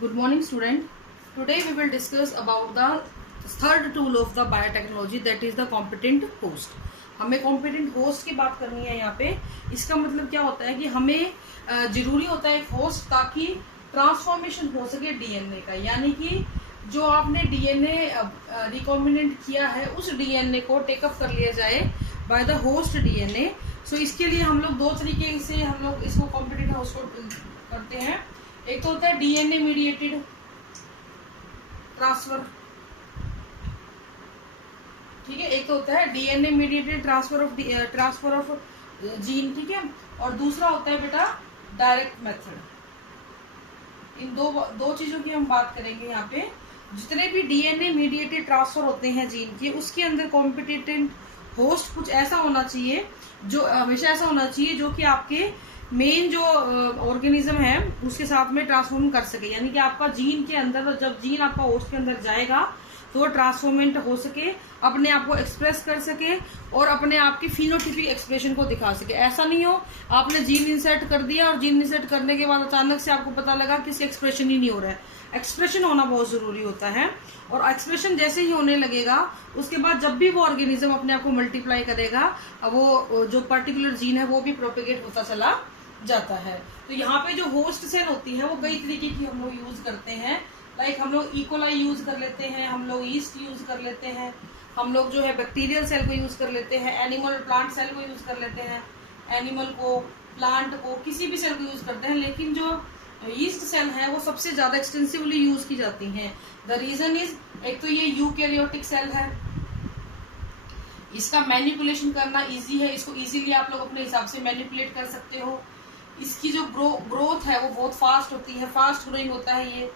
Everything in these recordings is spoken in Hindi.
Good morning, student. Today we will discuss about the third tool of the biotechnology, that is the competent host. हमें competent host की बात करनी है यहाँ पे. इसका मतलब क्या होता है कि हमें जरूरी होता है एक host ताकि ट्रांसफॉर्मेशन हो सके डीएनए का, यानी कि जो आपने डीएनए रिकॉम्बिनेंट किया है उस डीएनए को टेकअप कर लिया जाए बाय द होस्ट डीएनए. सो इसके लिए हम लोग दो तरीके से हम लोग इसको कॉम्पिटेंट होस्ट को करते हैं. एक तो होता है डीएनए मीडिएटेड ट्रांसफर, ठीक है. एक तो होता है DNA mediated transfer of gene, ठीक है. और दूसरा होता है बेटा डायरेक्ट मेथड. इन दो चीजों की हम बात करेंगे यहाँ पे. जितने भी डीएनए मीडिएटेड ट्रांसफर होते हैं जीन के, उसके अंदर कॉम्पिटेंट होस्ट कुछ ऐसा होना चाहिए, जो हमेशा ऐसा होना चाहिए जो कि आपके मेन जो ऑर्गेनिज्म है उसके साथ में ट्रांसफॉर्म कर सके. यानी कि आपका जीन के अंदर, जब जीन आपका होस्ट के अंदर जाएगा तो वो ट्रांसफॉर्मेंट हो सके, अपने आप को एक्सप्रेस कर सके और अपने आप की फिनोटिपिक एक्सप्रेशन को दिखा सके. ऐसा नहीं हो आपने जीन इंसर्ट कर दिया और जीन इंसर्ट करने के बाद अचानक से आपको पता लगा कि इसका एक्सप्रेशन ही नहीं हो रहा है. एक्सप्रेशन होना बहुत जरूरी होता है, और एक्सप्रेशन जैसे ही होने लगेगा उसके बाद जब भी वो ऑर्गेनिज्म अपने आप को मल्टीप्लाई करेगा, वो जो पर्टिकुलर जीन है वो भी प्रोपेगेट होता चला जाता है. तो यहाँ पे जो होस्ट सेल होती है वो कई तरीके की हम लोग यूज करते हैं. लाइक हम लोग इकोलाई यूज कर लेते हैं, हम लोग ईस्ट यूज कर लेते हैं, हम लोग जो है बैक्टीरियल सेल को यूज कर लेते हैं, एनिमल प्लांट सेल को यूज कर लेते हैं, एनिमल को, प्लांट को, किसी भी सेल को यूज करते हैं. लेकिन जो ईस्ट सेल है वो सबसे ज्यादा एक्सटेंसिवली यूज की जाती हैं. द रीजन इज, एक तो ये यूकैरियोटिक सेल है, इसका मैनिपुलेशन करना इजी है, इसको इजीली आप लोग अपने हिसाब से मैनिपुलेट कर सकते हो. इसकी जो ग्रोथ है वो बहुत फास्ट होती है, फास्ट ग्रोइंग होता है ये,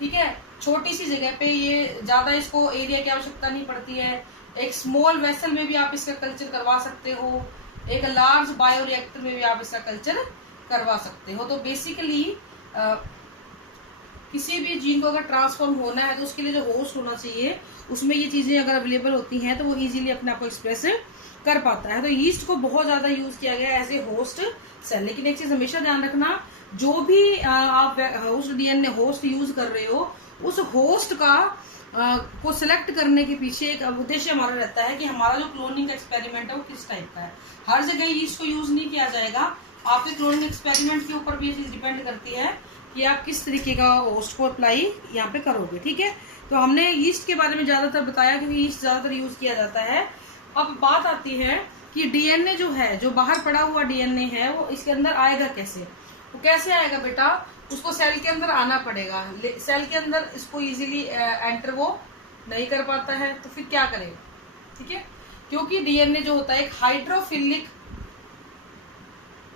ठीक है. छोटी सी जगह पे ये ज्यादा इसको एरिया की आवश्यकता नहीं पड़ती है. एक स्मॉल वेसल में भी आप इसका कल्चर करवा सकते हो, एक लार्ज बायोरिएक्टर में भी आप इसका कल्चर करवा सकते हो. तो बेसिकली किसी भी जीन को अगर ट्रांसफॉर्म होना है तो उसके लिए जो होस्ट होना चाहिए उसमें ये चीजें अगर अवेलेबल होती हैं तो वो इजीली अपने आप को एक्सप्रेस कर पाता है. तो ईस्ट को बहुत ज्यादा यूज किया गया एज ए होस्ट सेल. लेकिन एक चीज हमेशा ध्यान रखना, जो भी आप होस्ट डीएनए होस्ट यूज कर रहे हो, उस होस्ट का को सिलेक्ट करने के पीछे एक उद्देश्य हमारा रहता है कि हमारा जो क्लोनिंग का एक्सपेरिमेंट है वो किस टाइप का है. हर जगह ईस्ट को यूज नहीं किया जाएगा. आपके क्लोनिंग एक्सपेरिमेंट के ऊपर भी ये चीज डिपेंड करती है कि आप किस तरीके का होस्ट को अप्लाई यहाँ पे करोगे, ठीक है. तो हमने ईस्ट के बारे में ज्यादातर बताया क्योंकि ईस्ट ज्यादातर यूज किया जाता है. अब बात आती है कि डीएनए जो है, जो बाहर पड़ा हुआ डीएनए है, वो इसके अंदर आएगा कैसे. वो कैसे आएगा बेटा, उसको सेल के अंदर आना पड़ेगा. सेल के अंदर इसको इजीली एंटर वो नहीं कर पाता है, तो फिर क्या करेगा, ठीक है. क्योंकि डीएनए जो होता है एक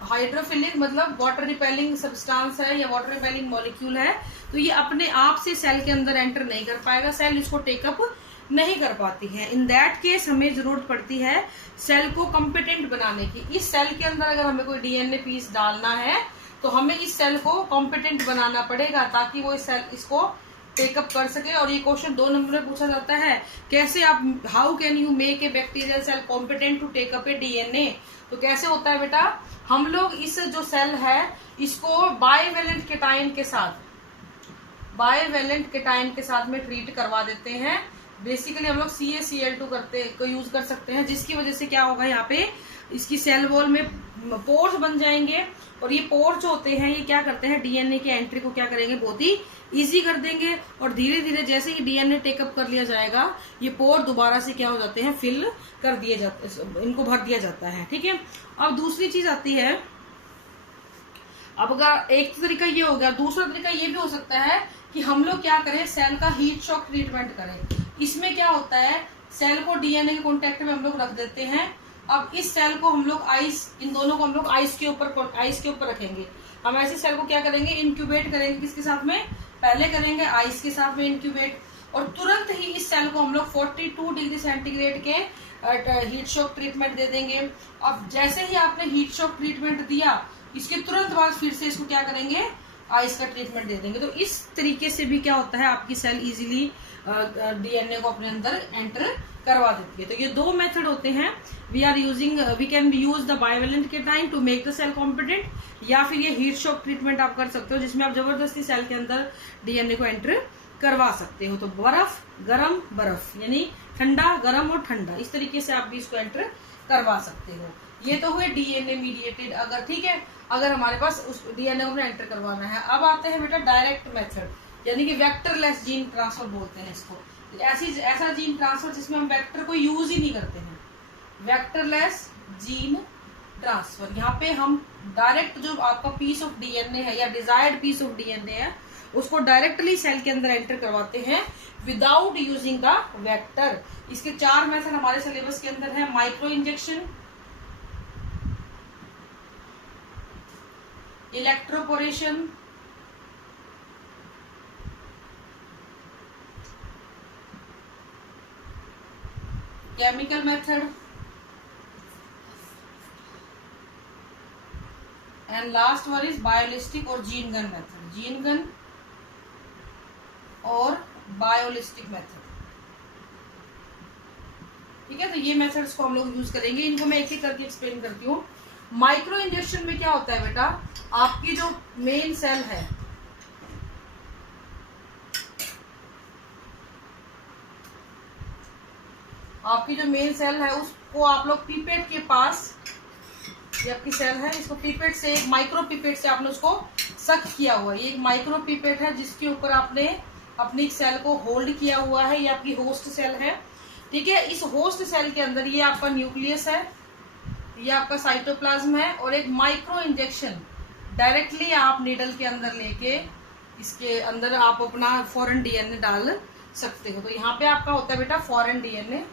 हाइड्रोफिलिक मतलब वाटर रिपेलिंग सब्सटेंस है या वाटर रिपेलिंग मॉलिक्यूल है. तो ये अपने आप से सेल के अंदर एंटर नहीं कर पाएगा, सेल इसको टेकअप नहीं कर पाती है. इन दैट केस हमें जरूरत पड़ती है सेल को कॉम्पिटेंट बनाने की. इस सेल के अंदर अगर हमें कोई डीएनए पीस डालना है तो हमें इस सेल को कॉम्पिटेंट बनाना पड़ेगा ताकि वो इस सेल इसको टेकअप कर सके. और ये क्वेश्चन 2 नंबर में पूछा जाता है, कैसे आप, how can you make a bacterial cell competent to take up a DNA. तो कैसे होता है बेटा, हम लोग इस जो सेल है इसको बाइवेलेंट केटाइन के साथ में ट्रीट करवा देते हैं. बेसिकली हम लोग CaCl2 को यूज कर सकते हैं, जिसकी वजह से क्या होगा, यहाँ पे इसकी सेल वॉल में पोर्स बन जाएंगे. और ये पोर्स जो होते हैं ये क्या करते हैं, डीएनए की एंट्री को क्या करेंगे, बहुत ही इजी कर देंगे. और धीरे धीरे जैसे ही डीएनए टेकअप कर लिया जाएगा, ये पोर दोबारा से क्या हो जाते हैं, फिल कर दिए जाते, इनको भर दिया जाता है, ठीक है. अब दूसरी चीज आती है, अब अगर एक तरीका ये हो गया, दूसरा तरीका ये भी हो सकता है कि हम लोग क्या करें, सेल का हीट शॉक ट्रीटमेंट करें. इसमें क्या होता है, सेल को डीएनए के कॉन्टेक्ट में हम लोग रख देते हैं. अब इस सेल को हम लोग इन दोनों को हम लोग आइस के ऊपर रखेंगे. हम ऐसे सेल को क्या करेंगे, इंक्यूबेट करेंगे. किसके साथ में, पहले करेंगे आइस के साथ में इंक्यूबेट, और तुरंत ही इस सेल को हम लोग 42 डिग्री सेंटीग्रेड के हीट शॉक ट्रीटमेंट दे देंगे. अब जैसे ही आपने हीट शॉक ट्रीटमेंट दिया, इसके तुरंत बाद फिर से इसको क्या करेंगे, आइस का ट्रीटमेंट दे देंगे। तो इस तरीके से भी क्या होता है, आपकी सेल इजीली डीएनए को अपने अंदर एंटर करवा देती है। तो ये दो मेथड होते हैं। We can use the bivalent cation to make the cell competent, या फिर ये हीट शॉक ट्रीटमेंट आप कर सकते हो, जिसमें आप जबरदस्ती सेल के अंदर डीएनए को एंटर करवा सकते हो। तो बर्फ गरम बर्फ, यानी ठंडा गरम और ठंडा, इस तरीके से आप भी इसको एंटर करवा सकते हो। ये तो हुए डीएनए मीडिएटेड, अगर ठीक है, अगर हमारे पास उस डीएनए को एंटर करवाना है। अब आते हैं बेटा डायरेक्ट मेथड, यानी कि वेक्टरलेस जीन ट्रांसफर बोलते हैं इसको। ऐसा जीन ट्रांसफर जिसमें हम वेक्टर को यूज ही नहीं करते हैं, वेक्टरलेस जीन ट्रांसफर। यहाँ पे हम डायरेक्ट जो आपका पीस ऑफ डीएनए है या डिजायर्ड पीस ऑफ डीएनए है, उसको डायरेक्टली सेल के अंदर एंटर करवाते हैं विदाउट यूजिंग द वेक्टर। इसके 4 मेथड हमारे सिलेबस के अंदर है। Micro injection, electroporation, chemical method, and last one is biolistic और gene gun method. Gene gun और बायोलिस्टिक मेथड, ठीक है। तो ये मेथड्स को हम लोग यूज करेंगे, इनको मैं एक एक करके एक्सप्लेन करती हूँ। माइक्रो इंजेक्शन में क्या होता है बेटा, आपकी जो मेन सेल है, आपकी जो मेन सेल है उसको आप लोग पीपेट के पास, ये आपकी सेल है, इसको पीपेट से, एक माइक्रो पीपेट से आपने उसको सक किया हुआ है। ये एक माइक्रो पीपेट है जिसके ऊपर आपने अपनी सेल को होल्ड किया हुआ है, ये आपकी होस्ट सेल है, ठीक है। इस होस्ट सेल के अंदर ये आपका न्यूक्लियस है, ये आपका साइटोप्लाज्म है, और एक माइक्रो इंजेक्शन डायरेक्टली आप नीडल के अंदर लेके इसके अंदर आप अपना फॉरेन डीएनए डाल सकते हो। तो यहाँ पे आपका होता है बेटा फॉरेन डीएनए।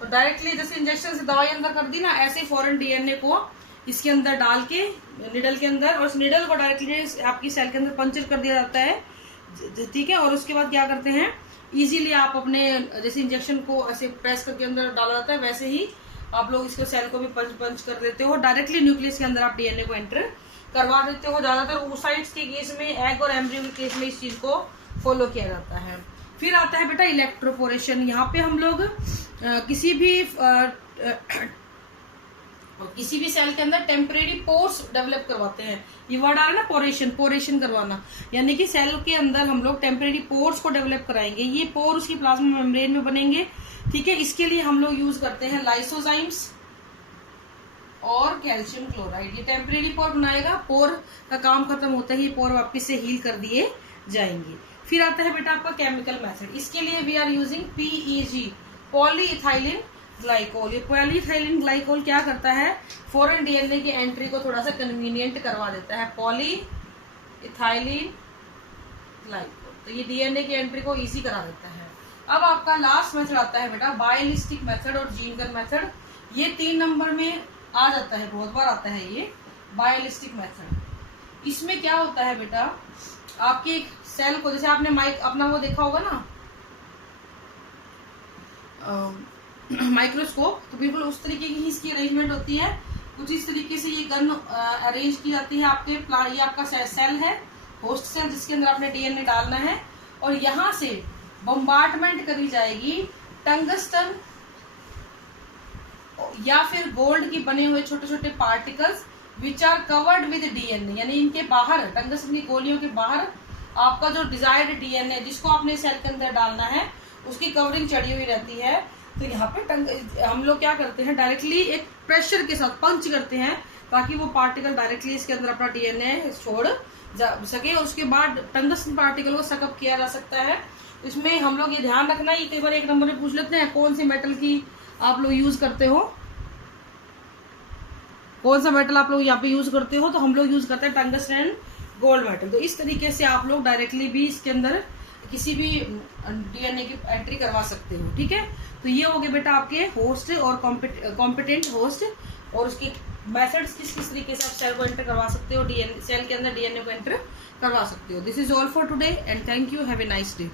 तो डायरेक्टली जैसे इंजेक्शन से दवाई अंदर कर दी ना, ऐसे फॉरेन डीएनए को इसके अंदर डाल के निडल के अंदर, और उस निडल को डायरेक्टली आपकी सेल के अंदर पंचर कर दिया जाता है, ठीक है। और उसके बाद क्या करते हैं, इजीली आप अपने जैसे इंजेक्शन को ऐसे प्रेस करके अंदर डाला जाता है, वैसे ही आप लोग इसको सेल को भी पंच कर देते हो, डायरेक्टली न्यूक्लियस के अंदर आप डीएनए को एंटर करवा देते हो। ज्यादातर oocytes के केस में, एग और एम्ब्रियो के केस में इस चीज को फॉलो किया जाता है। फिर आता है बेटा इलेक्ट्रोपोरेशन। यहाँ पे हम लोग किसी भी सेल के अंदर टेम्परेरी पोर्स डेवलप करवाते हैं। ये वर्ड आ रहा है ना, पोरेशन करवाना, यानी कि सेल के अंदर हम लोग टेम्परेरी पोर्स को डेवलप कराएंगे। ये पोर उसकी प्लाज्मा मेम्ब्रेन में बनेंगे, ठीक है। इसके लिए हम लोग यूज करते हैं लाइसोजाइम्स और कैल्शियम क्लोराइड। ये टेम्परेरी पोर बनाएगा, पोर का काम खत्म होता है ये पोर वापस से हील कर दिए जाएंगे। फिर आता है बेटा आपका केमिकल मेथड। इसके लिए we are using PEG, polyethylene glycol. ये पॉलीइथाइलिन ग्लाइकोल क्या करता है, फॉरेन डीएनए की एंट्री को थोड़ा सा कन्वीनियंट करवा देता है, पॉलीइथाइलिन ग्लाइकोल। तो ये डीएनए की एंट्री को इजी करा देता है। अब आपका लास्ट मेथड आता है बेटा बायोलिस्टिक मेथड और जीन गन मेथड। ये 3 नंबर में आ जाता है, बहुत बार आता है ये बायोलिस्टिक मेथड। इसमें क्या होता है बेटा, आपकी एक सेल को, जैसे आपने अपना वो देखा होगा ना माइक्रोस्कोप, तो बिल्कुल उस तरीके की इसकी अरेंजमेंट होती है। कुछ इस तरीके से ये गन अरेंज की जाती है। आपके ये आपका सेल है, होस्ट सेल, जिसके अंदर आपने डीएनए डालना है, और यहाँ से बम्बार्टमेंट करी जाएगी टंगस्टन या फिर गोल्ड की बने हुए छोटे छोटे particles which are covered with DNA, यानी इनके बाहर, टंगस्टन की गोलियों के बाहर आपका जो डिजायर्ड डीएनए जिसको आपने सेल के अंदर डालना है, उसकी कवरिंग चढ़ी हुई रहती है। तो यहाँ पे हम लोग क्या करते हैं, डायरेक्टली एक प्रेशर के साथ पंच करते हैं, ताकि वो पार्टिकल डायरेक्टली इसके अंदर अपना डीएनए छोड़ सके, और उसके बाद टंगस्टन पार्टिकल को सकअप किया जा सकता है। इसमें हम लोग ये ध्यान रखना, ये कई बार 1 नंबर में पूछ लेते हैं, कौन सी मेटल की आप लोग यूज करते हो, कौन सा मेटल आप लोग यहाँ पे यूज करते हो, तो हम लोग यूज करते हैं टंगस्टन एंड गोल्ड मेटल। तो इस तरीके से आप लोग डायरेक्टली भी इसके अंदर किसी भी डीएनए की एंट्री करवा सकते हो, ठीक है। तो ये हो गए बेटा आपके होस्ट और कॉम्पिटेंट होस्ट, और उसके मेथड्स किस तरीके से आप सेल को एंटर करवा सकते हो, सेल के अंदर डीएनए को एंटर करवा सकते हो। This is all for today and thank you, have a nice day.